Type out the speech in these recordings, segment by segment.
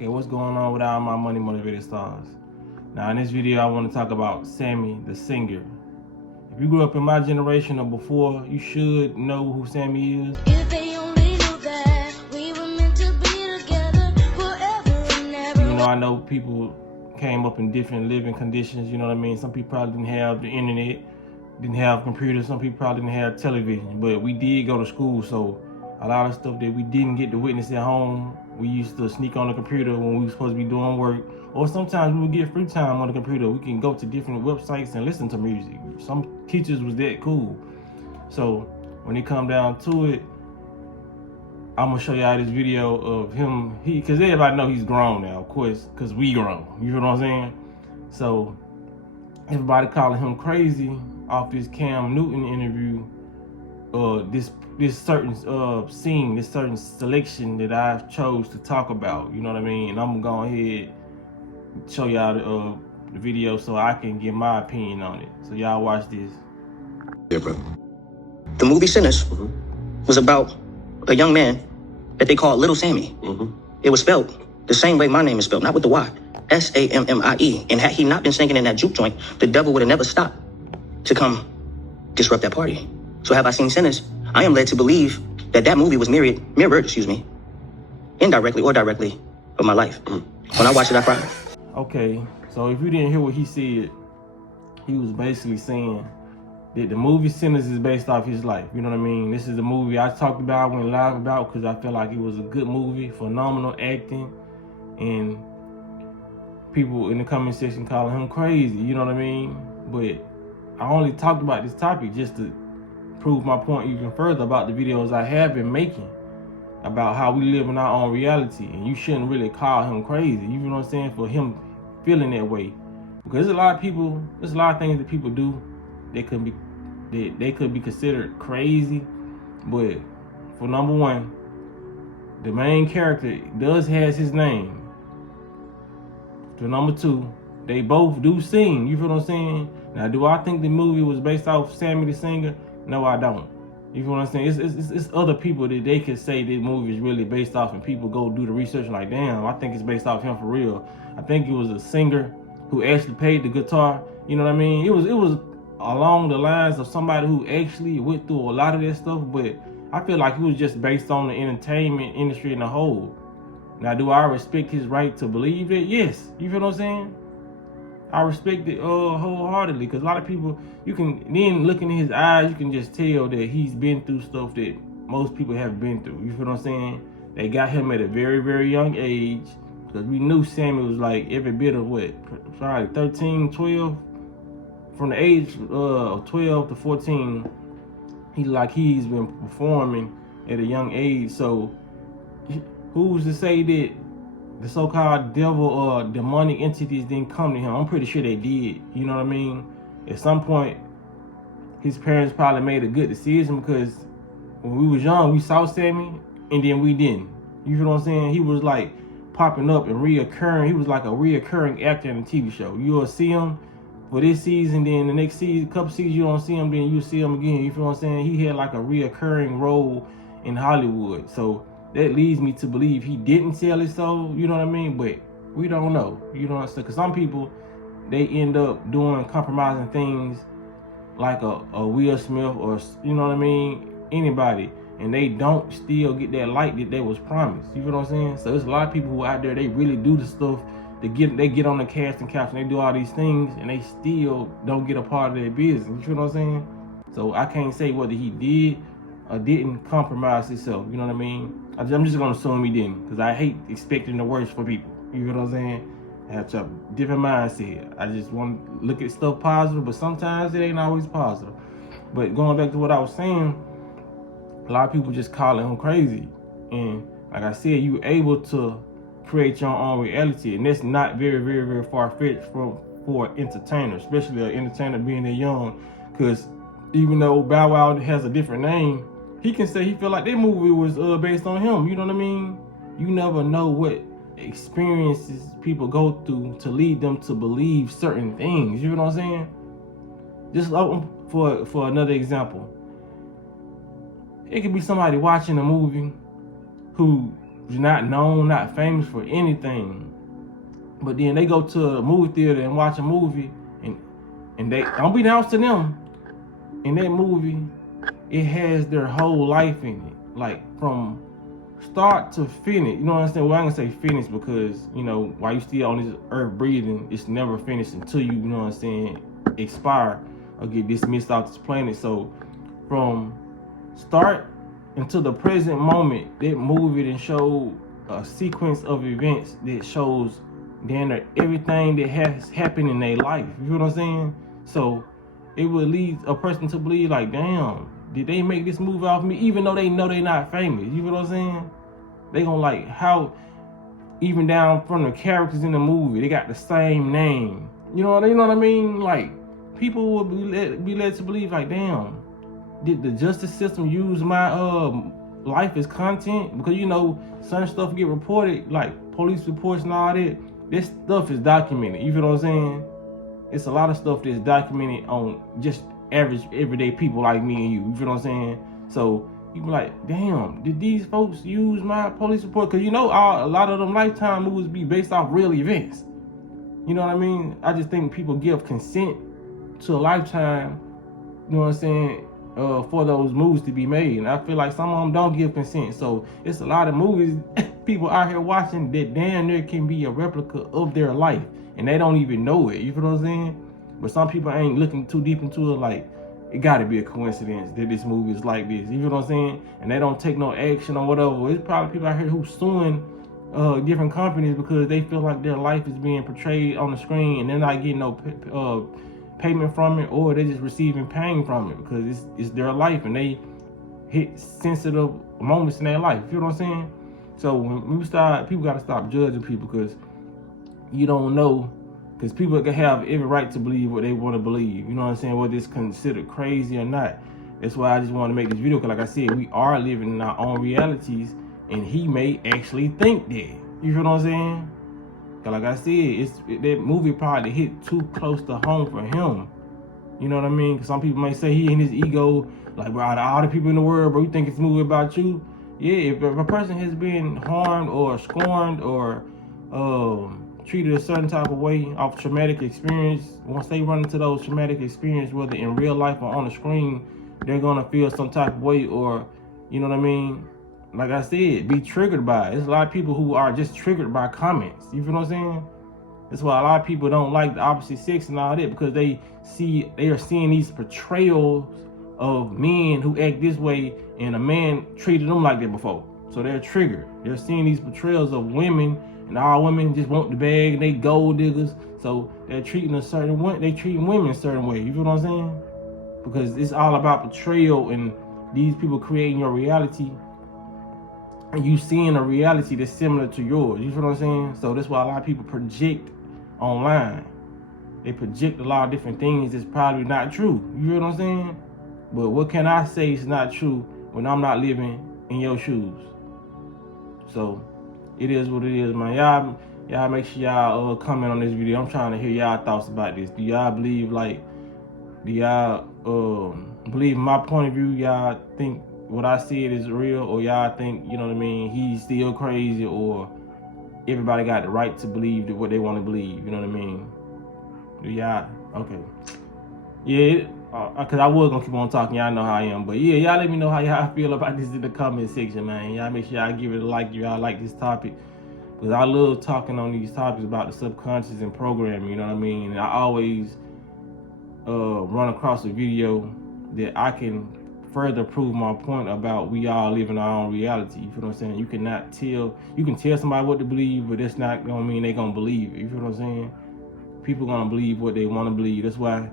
Okay, what's going on with all my money motivated stars? Now in this video I want to talk about Sammy the singer. If you grew up in my generation or before, you should know who Sammy is. If they only knew that we were meant to be together forever and ever. You know, I know people came up in different living conditions, you know what I mean? Some people probably didn't have the internet, didn't have computers, some people probably didn't have television, but we did go to school, so a lot of stuff that we didn't get to witness at home, we used to sneak on the computer when we were supposed to be doing work, or sometimes we would get free time on the computer. We can go to different websites and listen to music. Some teachers was that cool. So when it come down to it, I'm gonna show y'all this video of him, cause everybody know he's grown now, of course, cause we grown, you know what I'm saying? So everybody calling him crazy off this Cam Newton interview, this certain scene, this certain selection that I chose to talk about, you know what I mean? And I'm gonna go ahead and show y'all the video so I can give my opinion on it. So y'all watch this. Yeah, brother. The movie Sinners was about a young man that they called Little Sammy. It was spelled the same way my name is spelled, not with the Y. Sammie. And had he not been singing in that juke joint, the devil would have never stopped to come disrupt that party. So have I seen Sinners? I am led to believe that that movie was mirrored, indirectly or directly, of my life. When I watched it, I cried. Okay, so if you didn't hear what he said, he was basically saying that the movie Sinners is based off his life. You know what I mean? This is the movie I talked about, went live about, because I felt like it was a good movie, phenomenal acting, and people in the comment section calling him crazy, you know what I mean? But I only talked about this topic just to prove my point even further about the videos I have been making about how we live in our own reality, and you shouldn't really call him crazy, you know what I'm saying, for him feeling that way. Because there's a lot of things that people do that they could be considered crazy, but for number one, the main character has his name. For number two, they both do sing, you feel what I'm saying? Now, do I think the movie was based off Sammy the singer? No, I don't. You feel what I'm saying? It's other people that they could say this movie is really based off, and people go do the research and like, damn, I think it's based off him for real. I think it was a singer who actually played the guitar, you know what I mean? It was along the lines of somebody who actually went through a lot of that stuff, but I feel like it was just based on the entertainment industry in a whole. Now, do I respect his right to believe that? Yes. You feel what I'm saying? I respect it wholeheartedly, because a lot of people, you can, then looking in his eyes, you can just tell that he's been through stuff that most people have been through. You feel what I'm saying? They got him at a very, very young age, because we knew Sammy was like every bit of probably 13, 12. From the age of 12 to 14, he's been performing at a young age. So who's to say that the so-called devil or demonic entities didn't come to him? I'm pretty sure they did, you know what I mean? At some point, his parents probably made a good decision, because when we was young, we saw Sammy, and then we didn't. You feel what I'm saying? He was like popping up and reoccurring. He was like a reoccurring actor in a TV show. You'll see him for this season, then the next season, couple seasons you don't see him, then you see him again. You feel what I'm saying? He had like a reoccurring role in Hollywood. So that leads me to believe he didn't sell his soul, you know what I mean? But we don't know, you know what I'm saying? Because some people, they end up doing compromising things like a Will Smith, or, you know what I mean, anybody, and they don't still get that light that they was promised. You feel what I'm saying? So there's a lot of people who out there, they really do the stuff. They get on the casting couch and they do all these things, and they still don't get a part of their business. You feel what I'm saying? So I can't say whether he did or didn't compromise himself. You know what I mean? I'm just gonna assume he didn't, because I hate expecting the worst for people. You know what I'm saying? I have a different mindset. I just want to look at stuff positive, but sometimes it ain't always positive. But going back to what I was saying, a lot of people just calling him crazy, and like I said, you able to create your own reality, and that's not very, very, very far-fetched for an entertainer, especially an entertainer being that young. Because even though Bow Wow has a different name, he can say he feel like that movie was based on him. You know what I mean? You never know what experiences people go through to lead them to believe certain things. You know what I'm saying? Just for another example, it could be somebody watching a movie who not known, not famous for anything. But then they go to a movie theater and watch a movie, and they don't be announced to them. In that movie, it has their whole life in it, like from start to finish. You know what I'm saying? Well, I'm gonna say finish because, you know, while you still on this earth breathing, it's never finished until you know what I'm saying, expire or get dismissed off this planet. So from start until the present moment, that movie then showed a sequence of events that shows damn near everything that has happened in their life. You know what I'm saying? So it would lead a person to believe like, damn, did they make this movie off me? Even though they know they not famous. You know what I'm saying? They gonna like how, even down from the characters in the movie, they got the same name. You know what I mean? Like, people will be led to believe like, damn, did the justice system use my life as content? Because, you know, certain stuff get reported, like police reports and all that. This stuff is documented. You feel what I'm saying? It's a lot of stuff that's documented on just average, everyday people like me and you. You feel what I'm saying? So you be like, damn, did these folks use my police report? Because, you know, a lot of them Lifetime movies be based off real events. You know what I mean? I just think people give consent to a Lifetime, you know what I'm saying, for those movies to be made. And I feel like some of them don't give consent. So it's a lot of movies people out here watching that damn near can be a replica of their life. And they don't even know it. You feel what I'm saying? But some people ain't looking too deep into it. Like, it gotta be a coincidence that this movie is like this. You feel what I'm saying? And they don't take no action or whatever. It's probably people out here who suing different companies because they feel like their life is being portrayed on the screen and they're not getting no payment from it, or they're just receiving pain from it because it's their life and they hit sensitive moments in their life. You feel what I'm saying? So when we start, people gotta stop judging people because you don't know, because people can have every right to believe what they want to believe. You know what I'm saying? Whether it's considered crazy or not. That's why I just want to make this video, because like I said, we are living in our own realities, and he may actually think that. You feel what I'm saying? Because like I said, that movie probably hit too close to home for him. You know what I mean? Because some people may say he in his ego, like, bro, out of all the people in the world, bro, you think it's a movie about you? Yeah, if a person has been harmed or scorned or treated a certain type of way off traumatic experience, once they run into those traumatic experiences, whether in real life or on the screen, they're gonna feel some type of way, or, you know what I mean? Like I said, be triggered by it. There's a lot of people who are just triggered by comments. You feel what I'm saying? That's why a lot of people don't like the opposite sex and all that, because they are seeing these portrayals of men who act this way, and a man treated them like that before. So they're triggered. They're seeing these portrayals of women, and all women just want the bag and they gold diggers. So they're treating women a certain way. You feel what I'm saying? Because it's all about portrayal and these people creating your reality, and you seeing a reality that's similar to yours. You feel what I'm saying? So that's why a lot of people project online. They project a lot of different things that's probably not true. You feel what I'm saying? But what can I say is not true when I'm not living in your shoes? So it is what it is, man. Y'all make sure y'all comment on this video. I'm trying to hear y'all thoughts about this. Do y'all believe believe my point of view? Y'all think what I said is real, or y'all think, you know what I mean, he's still crazy, or everybody got the right to believe what they want to believe? You know what I mean? Do y'all? Okay. Yeah, because I was gonna keep on talking. Y'all know how I am, but yeah, y'all let me know how y'all feel about this in the comment section, man. Y'all make sure y'all give it a like if y'all like this topic, because I love talking on these topics about the subconscious and programming. You know what I mean? And I always run across a video that I can further prove my point about we all live in our own reality. You feel what I'm saying? You can tell somebody what to believe, but that's not gonna mean they gonna believe it. You feel what I'm saying? People gonna believe what they want to believe. That's why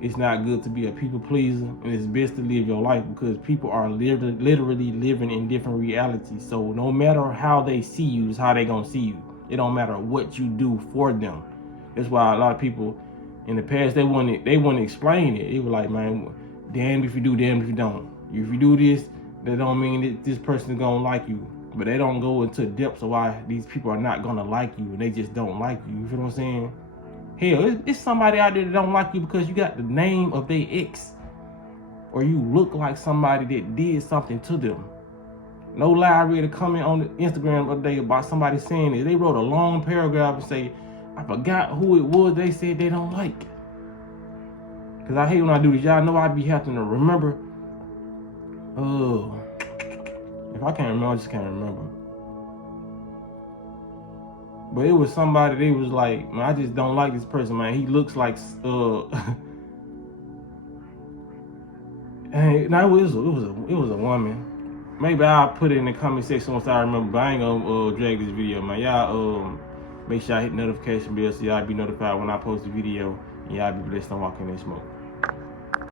it's not good to be a people pleaser, and it's best to live your life, because people are literally living in different realities. So no matter how they see you is how they gonna see you. It don't matter what you do for them. That's why a lot of people in the past, they wouldn't explain it. It was like, man, damn if you do, damn if you don't. If you do this, that don't mean that this person is gonna like you. But they don't go into depths of why these people are not gonna like you, and they just don't like you. You feel what I'm saying? Hell, it's somebody out there that don't like you because you got the name of their ex, or you look like somebody that did something to them. No lie, I read a comment on Instagram the other day about somebody saying it. They wrote a long paragraph and say, I forgot who it was they said they don't like. Cause I hate when I do this. Y'all know I be having to remember. If I can't remember, I just can't remember. But it was somebody, they was like, man, I just don't like this person, man. He looks like, and no, it was a woman. Maybe I'll put it in the comment section once I remember, but I ain't gonna drag this video, man. Y'all make sure I hit notification bell so y'all be notified when I post a video, and y'all be blessed on walking in smoke.